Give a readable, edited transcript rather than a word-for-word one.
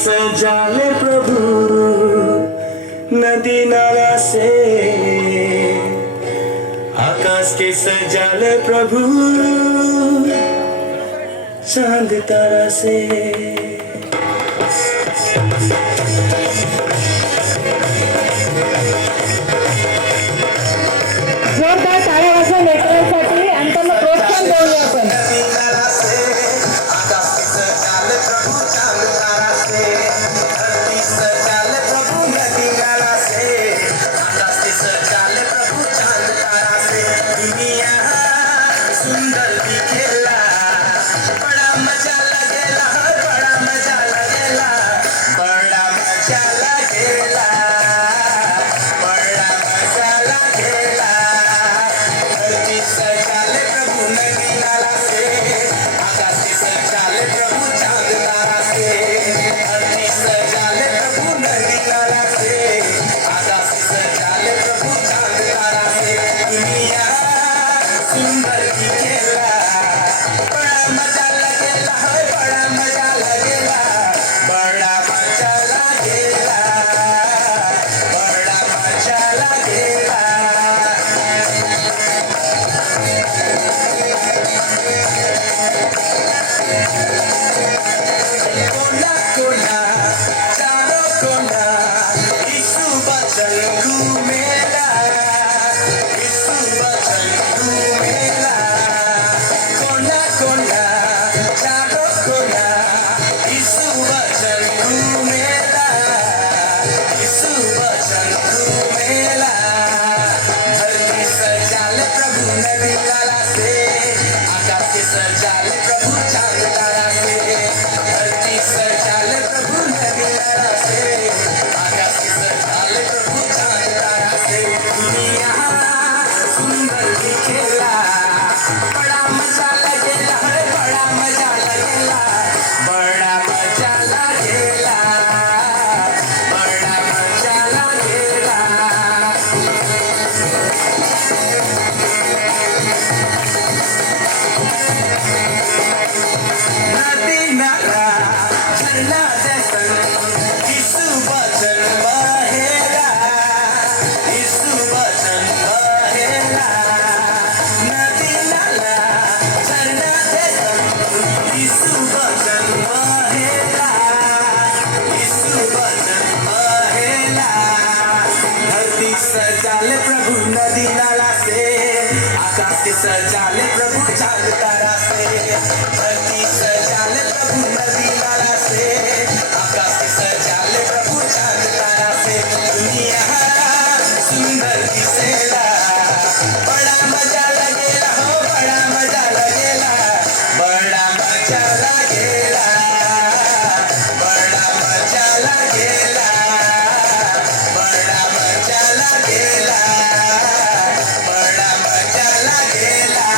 सजाले प्रभु नदी नाला से, आकाश के सजाले प्रभु चांद तारा से। जोरदार टाळ्या वाजवून लेकरांसाठी आणि त्यांना प्रोत्साहन देऊया आपण. सजाले प्रभु नदी नाला से, आकाश के सजाले प्रभु चांद तारा से। धरती सजाले प्रभु नदी नाला से, आकाश के सजाले प्रभु चांद तारा से। दुनिया सुंदर दिसेला, बड़ा मजा लगेला हो, बड़ा मजा लगेला, बड़ा मजा लगेला, बड़ा मजा लगेला, बड़ा मजा लगेला, बड़ा मजा लगेला।